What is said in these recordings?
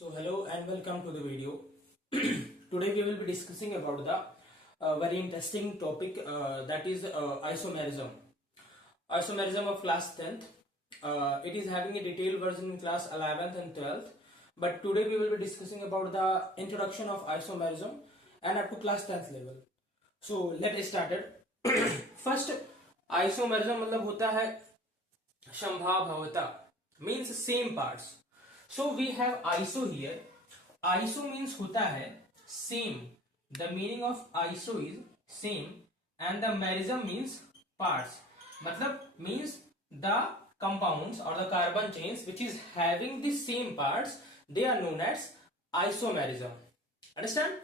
So hello and welcome to the video. Today we will be discussing about the very interesting topic that is isomerism. Isomerism of class 10th. It is having a detailed version in class 11th and 12th. But today we will be discussing about the introduction of isomerism and up to class 10th level. So let's start it. First, isomerism मतलब होता है संभाव्यता, means same parts. So we have iso here. Iso means होता है same. The meaning of iso is same and the merism means parts. मतलब means the compounds or the carbon chains which is having the same parts, they are known as isomerism. Understand?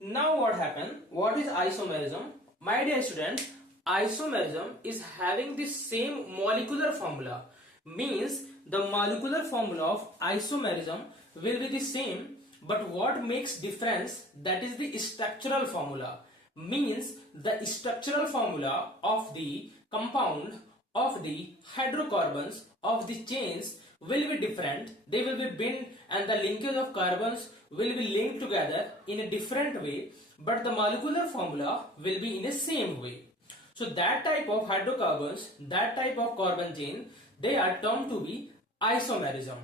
Now what happened? What is isomerism? My dear students, isomerism is having the same molecular formula. Means the molecular formula of isomerism will be the same, but what makes difference, that is the structural formula. Means the structural formula of the compound, of the hydrocarbons, of the chains will be different. They will be bent and the linkage of carbons will be linked together in a different way, but the molecular formula will be in the same way. So that type of hydrocarbons, that type of carbon chain, they are termed to be isomerism.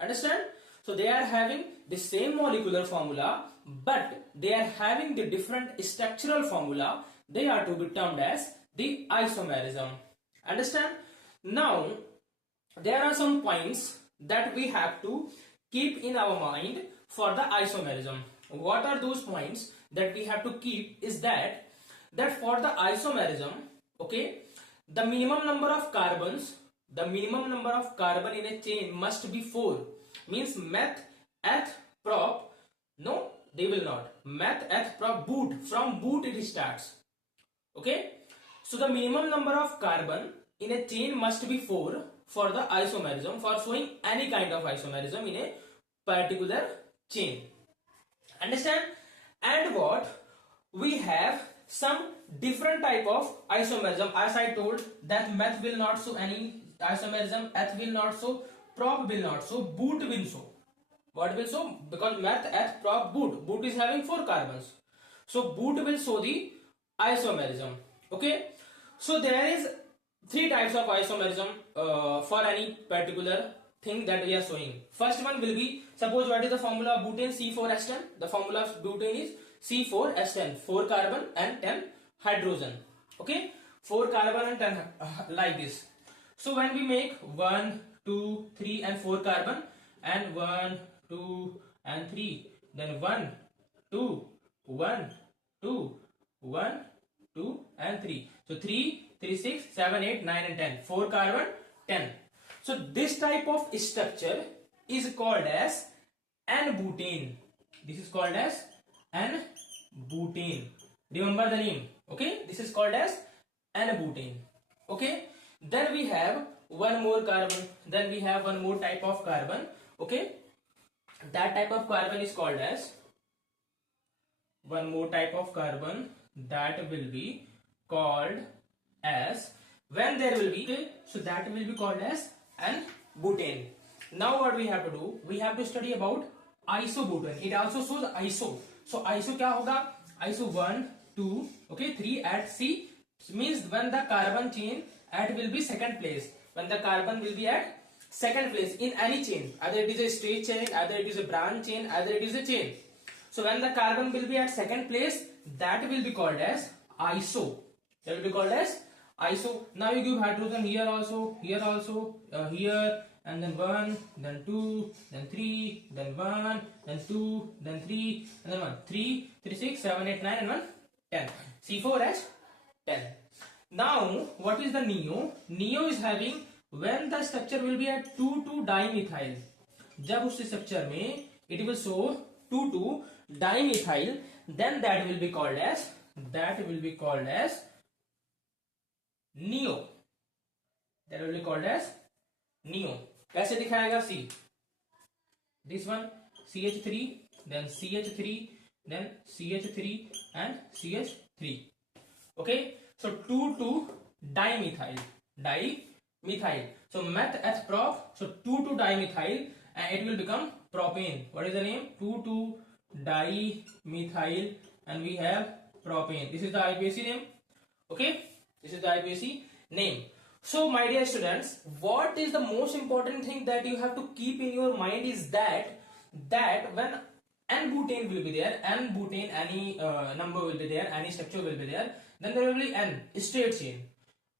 Understand? So they are having the same molecular formula, but they are having the different structural formula. They are to be termed as the isomerism. Understand? Now there are some points that we have to keep in our mind for the isomerism. What are those points that we have to keep? Is that for the isomerism, okay, the minimum number of carbons, in a chain must be 4. Means meth, eth, prop, no, they will not. Meth, eth, prop, boot, from boot it starts. Okay, so the minimum number of carbon in a chain must be 4 for the isomerism, for showing any kind of isomerism in a particular chain. Understand? And what we have, some different type of isomerism. As I told that meth will not show any isomerism, eth will not show, prop will not show, boot will show. What will show? Because meth, eth, prop, boot is having 4 carbons, so boot will show the isomerism. Okay, so there is 3 types of isomerism for any particular thing that we are showing. First one will be, suppose what is the formula of butane? C4H10. The formula of butane is C4H10, 4 carbon and 10 hydrogen. Okay, 4 carbon and 10 like this. So when we make 1, 2, 3 and 4 carbon, and 1, 2 and 3, then 1, 2, 1, 2, 1, 2 and 3. So 3, 3, 6, 7, 8, 9 and 10. 4 carbon, 10. So this type of structure is called as N-butane. This is called as N-butane. Remember the name. Okay, this is called as N-butane. Okay, then we have one more carbon. Then we have one more type of carbon. Okay, that type of carbon is called as, one more type of carbon that will be called as, when there will be, okay, so that will be called as N-butane. Now what we have to do, we have to study about isobutane. It also shows iso. So iso क्या होगा? Iso 1, 2, okay, 3 at C means when the carbon chain at will be second place. When the carbon will be at second place in any chain, either it is a straight chain, either it is a branch chain, either it is a chain. So when the carbon will be at second place, that will be called as iso. That will be called as iso. Now you give hydrogen here also, here, and then 1, then 2, then 3, then 1, then 2, then 3, and then 1, 3, 3, 6, 7, 8, 9, and 1, 10. C4H10. Now what is the neo? Neo is having, when the structure will be at 2,2-dimethyl. जब उस structure में it will show 2,2-dimethyl, then that will be called as neo. That will be called as neo. कैसे दिखाएगा? See, this one CH3, then CH3, then CH3 and CH3. Okay, so 2,2-dimethyl. So meth, eth, prop, so 2,2-dimethyl and it will become propane. What is the name? 2,2-dimethyl, and we have propane. This is the IUPAC name. Okay, this is the IUPAC name. So my dear students, what is the most important thing that you have to keep in your mind is that when n-butane will be there, n-butane, any number will be there, any structure will be there, then there will be n, straight chain.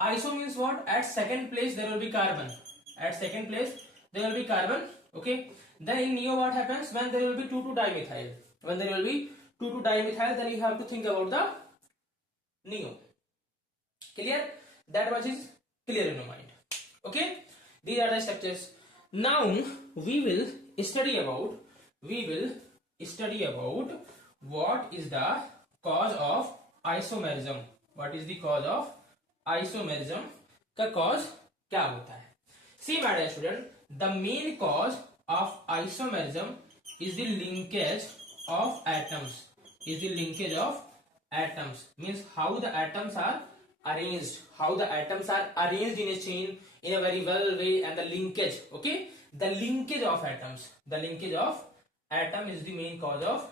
Iso means what? At second place there will be carbon. At second place there will be carbon. Okay. Then in neo what happens? When there will be 2,2-dimethyl. When there will be 2,2-dimethyl, then you have to think about the neo. Clear? That much is clear in your mind. Okay. These are the structures. Now we will study about what is the cause of isomerism. What is the cause of isomerism? का cause क्या होता है? See my dear student, the main cause of isomerism is the linkage of atoms. Means how the atoms are arranged. How the atoms are arranged in a chain in a very well way, and the linkage. Okay, the linkage of atoms. The linkage of atom is the main cause of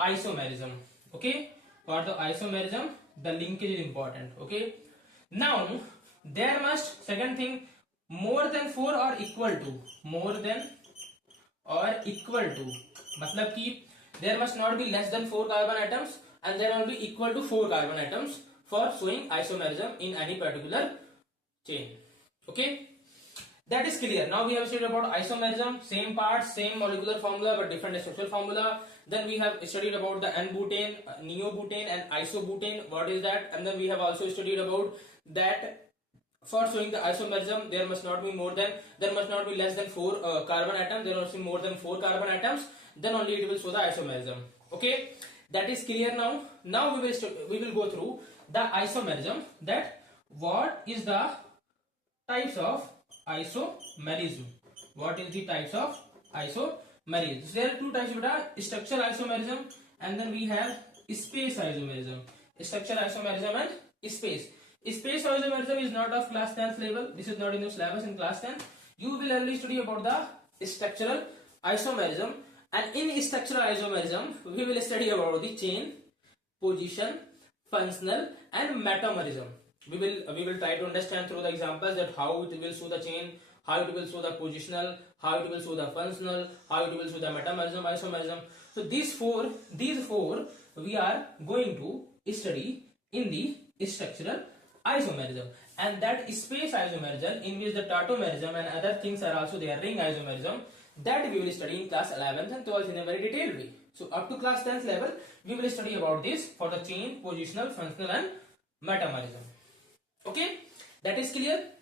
isomerism. Okay, for the isomerism, the linkage is important. Okay, now there must, second thing, more than 4 or equal to, मतलब कि there must not be less than 4 carbon atoms, and there must be equal to 4 carbon atoms for showing isomerism in any particular chain. Okay, that is clear. Now we have studied about isomerism, same parts, same molecular formula but different structural formula. Then we have studied about the n-butane, neobutane and isobutane. What is that? And then we have also studied about that for showing the isomerism there must not be less than 4 carbon atoms. There must be more than 4 carbon atoms. Then only it will show the isomerism. Okay, that is clear now. Now we will go through the isomerism. That what is the types of isomerism? What is the types of isomerism? So there are two types, structural isomerism, and then we have space isomerism. Structural isomerism and space. Space isomerism is not of class 10th level. This is not in your syllabus in class 10th. You will only study about the structural isomerism, and in structural isomerism we will study about the chain, position, functional and metamerism. We will try to understand through the examples that how it will show the chain, how it will show the positional, how it will show the functional, how it will show the metamerism, isomerism. So these four we are going to study in the structural isomerism. And that space isomerism, in which the tautomerism and other things are also there, ring isomerism, that we will study in class 11th and 12th in a very detailed way. So up to class 10th level we will study about this for the chain, positional, functional and metamerism. Okay, that is clear.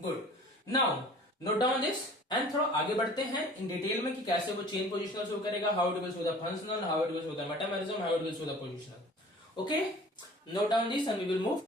Good. Now note down this and थोड़ा आगे बढ़ते हैं in detail में कि कैसे वो chain positional show करेगा, how it will show the functional, how it will show the metamerism, how it will show the positional. Okay, note down this and we will move